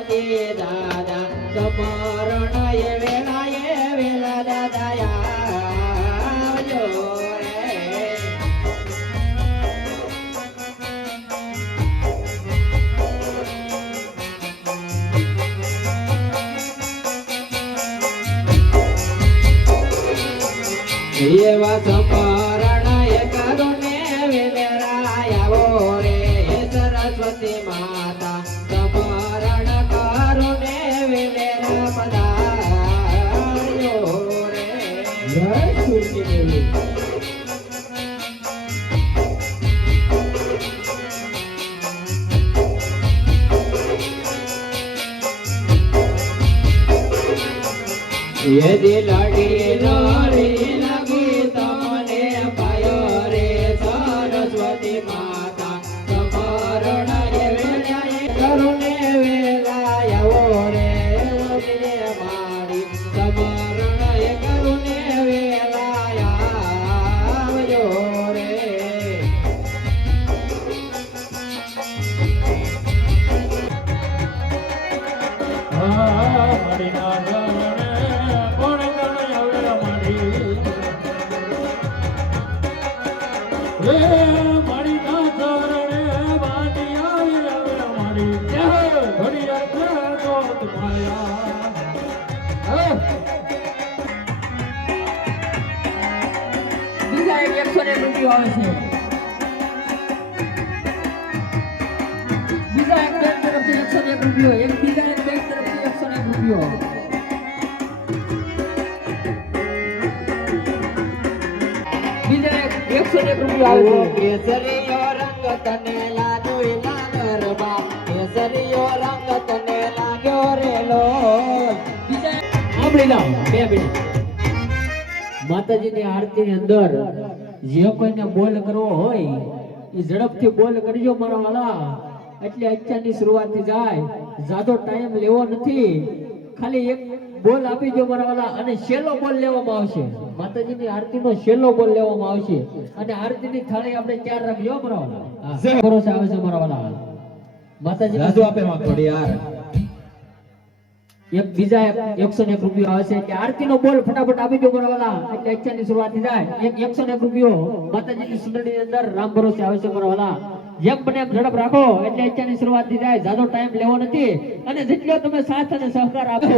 સરસ્વતી દાદા સમરણ વેળાએ વેલા દાદા આવજો રે. એવા સમરણ કરુણે વેલરાય આવો રે સરસ્વતી માતા સમરણ કરુણે વેલરા પધાર્યો રે. જય સુરતી દેવી. ये दिलाड़ी लाड़ी लगी तमने पायो रे सरस्वती माता समरण वेलाए करुणे वेलायो रे रे मारी समरण करुणे वेलायो रे. બીજા એક 101 રૂપિયો આવે છે. બીજા એક બેંક તરફથી 101 રૂપિયો, એક બીજા એક બેંક તરફથી 101 રૂપિયો. બીજા એક 101 રૂપિયો આવે છે. કેસરીયો રંગ તને લાગ્યો લાગરબા કેસરીયો રંગ તને લાગ્યો રે લોલ. બીજા સાંભળી લાવ 2 મિનિટ. માતાજીની આરતીની અંદર જે કોઈને બોલ કરવો હોય એ ઝડપથી બોલ કરજો મારા વાલા. એટલે અત્યારની શરૂઆતથી જાય, જાદો ટાઈમ લેવો નથી. ખાલી એક બોલ આપી દો મારા વાલા અને છેલ્લો બોલ લેવામાં આવશે. માતાજીની આરતીનો છેલ્લો બોલ લેવામાં આવશે અને આરતીની થાળી આપણે તૈયાર રાખજો મારા વાલા. ભરોસે આવે છે મારા વાલા. માતાજી રાજુ આપે માં થોડી યાર. એક બીજા 101 રૂપિયો આવે છે કે આરતીનો બોલ ફટાફટ આપી દો મારા વાલા. એટલે અત્યારની શરૂઆત થાય. એક 101 રૂપિયો માતાજીની સુંદરીની અંદર રામ ભરોસે આવે છે મારા વાલા. જેમ બને એમ ઝડપ રાખો એટલે અત્યારની શરૂઆત થાય. જાજો ટાઈમ લેવો નથી અને જેટલો તમે સાથ અને સહકાર આપો.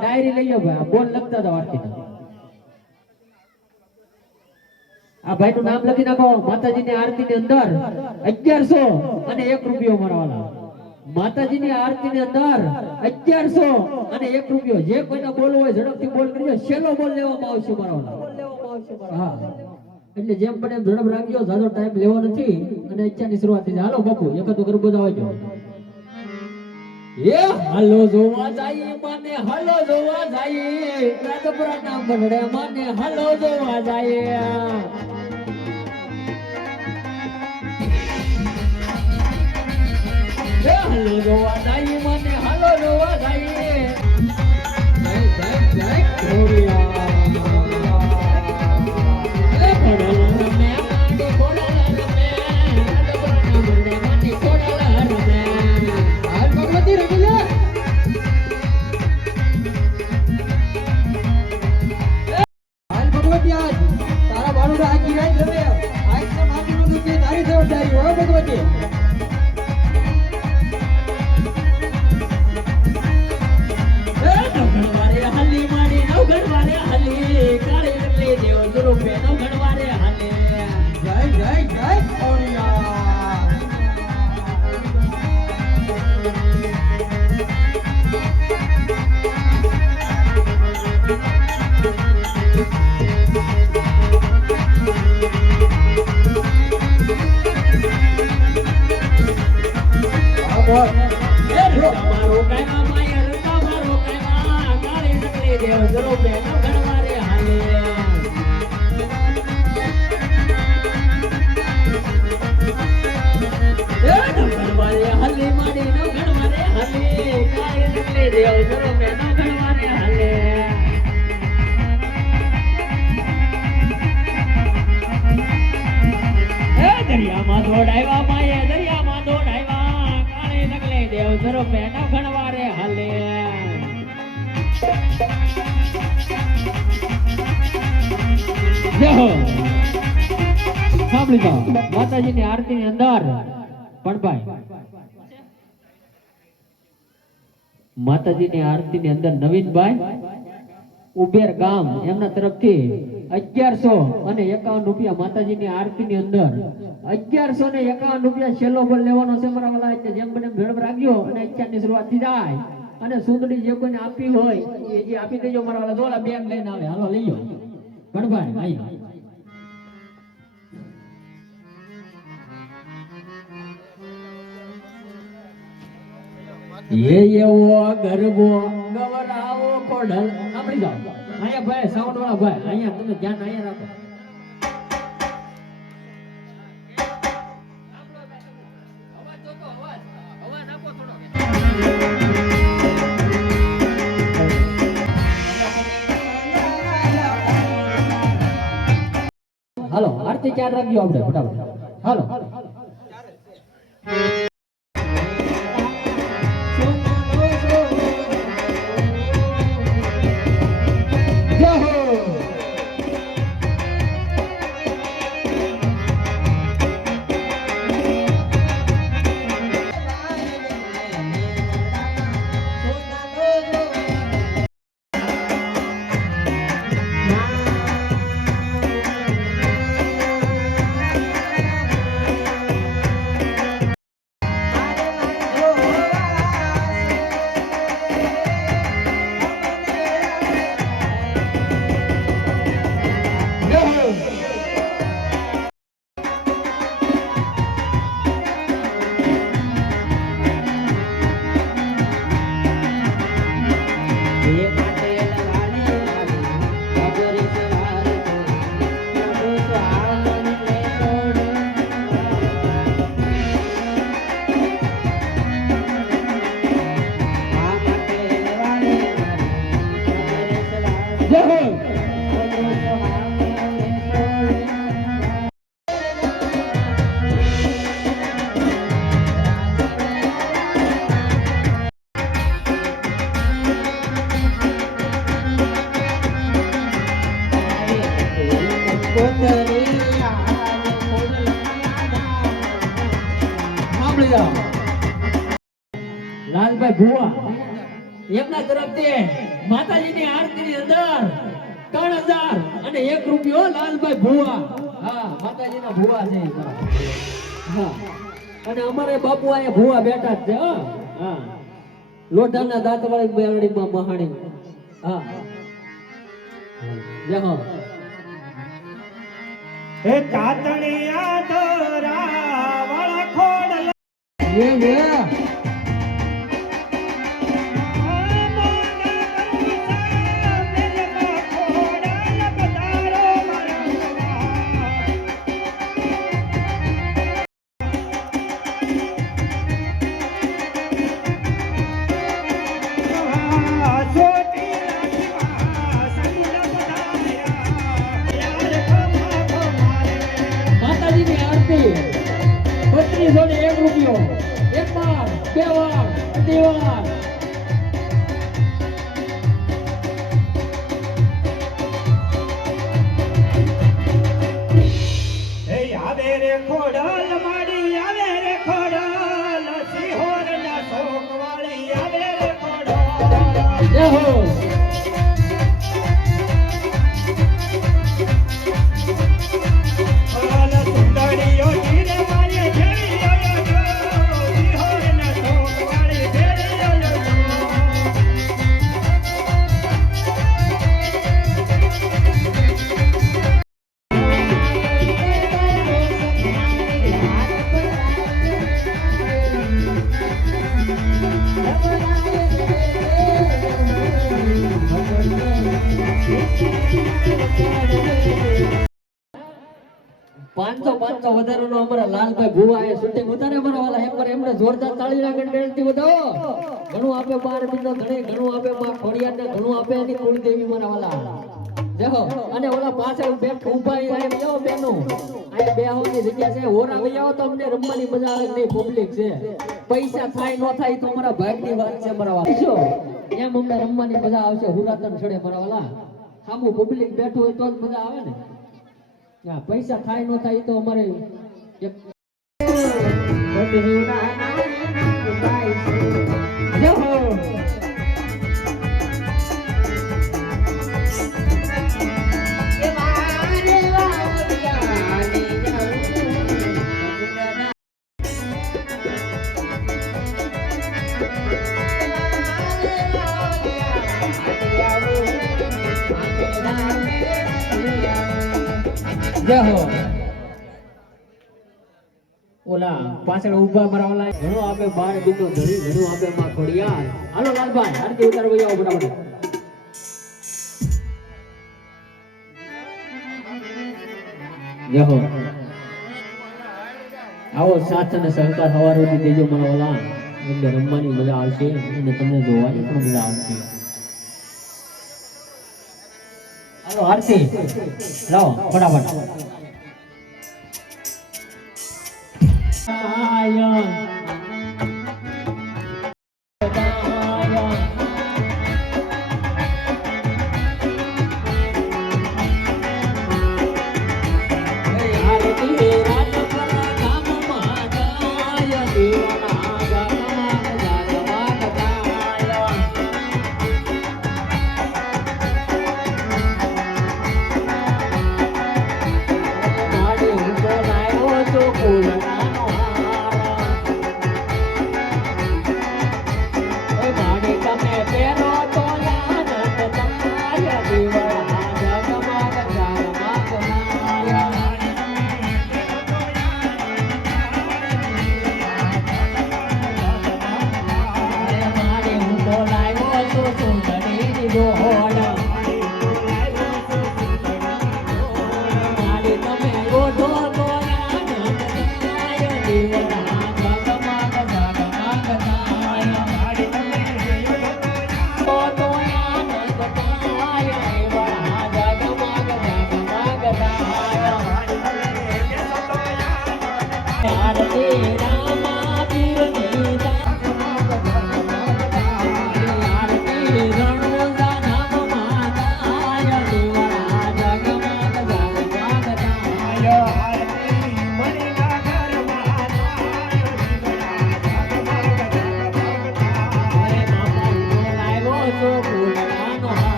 ડાયરી લઈ લો ભાઈ, બોલ લખતા જાવ આરતીના. આ ભાઈનું નામ લખી નાખો. માતાજીની આરતીની અંદર 1100 અને 1 રૂપિયો મારા વાલા. માતાજીની આરતીની અંદર 1100 અને 1 રૂપિયો. જે કોઈને બોલવો હોય ઝડપથી બોલ કરજો. છેલ્લો બોલ લેવામાં આવશે મારા વાલા. હા, એટલે જેમ બને એમ ઝડપ રાખજો. જાજો ટાઈમ લેવો નથી અને અત્યારની શરૂઆત થઈ. હાલો બાપુ એકાદો ગરબો આવજો. એ હાલો જોવા જાય માને, હાલો જોવા જાય રાજપુરાના મંડળે માને, હાલો જોવા જાય. હાલો જોવા જાય મને, હાલો જોવા જાય. જય જય જય ખોડિયા. અરે ખોડિયા રમે આડે ખોડિયા રમે, રાજપુરાના મંડળે મને ખોડિયા રમે. હાલ ભગવતી રમી લે. હાલ ભગવતી આજ તારા બાળુડા આખી રાત રમે. આજ તો માથું દુખે તારી જવાબદારી હો ભગવતી. દરિયામાં દોડાવ્યા માયા, દરિયામાં દોડાવ્યા કાળે નગલે દેવધર પેટા ભણવારે હાલે જય હો સાંભળી જાઓ માતાજીની આરતીની અંદર પણ ભાઈ માતાજીની આરતીની અંદર નવીનભાઈ ઉબેર ગામ એમના તરફથી 1151 રૂપિયા માતાજીની આરતીની અંદર 1151 રૂપિયા છેલ્લો બોલ લેવાનો છે મારા વાલા એટલે જેમ બને ભેળ રાખજો અને ઈચ્છાની શરૂઆત થઈ જાય અને સુંદરી જે કોઈને આપી હોય એ આપી દેજો મારા વાલા દોલા બેન લઈને આવે હાલો લઈ લો ભણભાઈ આઈ એવો ગરબો ગવરાવો કોડલ સાંભળી જાઓ અહીંયા ભાઈ સાઉન્ડ વાળા ભાઈ અહીંયા તમે ધ્યાન અહીંયા રાખો હાલો આરતી ચાર રાખજો આપણે ફટાફટ હાલો લાલભાઈ ભુવા એમના તરફથી માતાજીની આરતીની અંદર 3000 અને 1 રૂપિયો લાલભાઈ ભુવા હા માતાજીના ભુવા છે હા અને અમારે બાપુ અહીંયા ભુવા બેઠા જ છે હા લોઢાના દાંતવાળી બેરડીમાં મહાણી હા જય હો એ તાતણિયા દોરા વાળા ખોડલા માતાજીની આરતી 3201 રૂપિયો એક વાર બે વાર અઢી વાર એ આવે રે ખોડલ માડી આવે રે ખોડલ સિહોર ના શોક વાળી આવે રે ખોડલ જય હો સુંદરીઓ જીરે મારી જેડીઓ સિહોર ના શોક વાળી જેડીઓ પાંચસો વધારાનો અમારા લાલભાઈ ભુવા એ શૂટિંગ ઉતારે અમારા વાલા એકવાર એમને જોરદાર તાળી લાગીને બેનથી બતાવો ઘણું આપે 12 મિનિટનો ઘણું આપે માં ખોડિયાર ને ઘણું આપે એની કુળદેવી મારા વાલા દેખો અને ઓલા પાછળ બેઠ ઊભા અહીં બેહો બેનો અહીં બેહોની જગ્યા છે હોરા લઈ આવો તો અમને રમવાની મજા આવે નહીં પબ્લિક છે પૈસા થાય ન થાય તો મારા ભાગની વાત છે મારા વાલા જો એમ અમને રમવાની મજા આવશે હુરાતન છડે મારા વાલા સામું પબ્લિક બેઠું હોય તો જ મજા આવે ને હા પૈસા થાય ન થાય તો અમારે એક ઓલા પાછળ ઊભા મારા ઓલા ઘણો આપે બાર બીજો ધણી ઘણું આપે માં ખોડિયાર હાલો લાલભાઈ આરતી ઉતારવા આવો બરાબર જહો આવો સાથ અને સહકાર હવારોથી દેજો મારા ઓલા એટલે રમવાની મજા આવશે અને તમને જોવાની પણ મજા આવશે હાલો આરતી લાવો ફટાફટ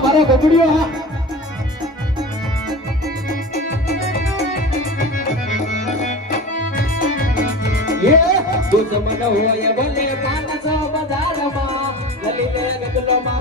મારો ગગડિયો હા એ દુશ્મન હોય ભલે 500 બજારમાં ગલી ગગલો માં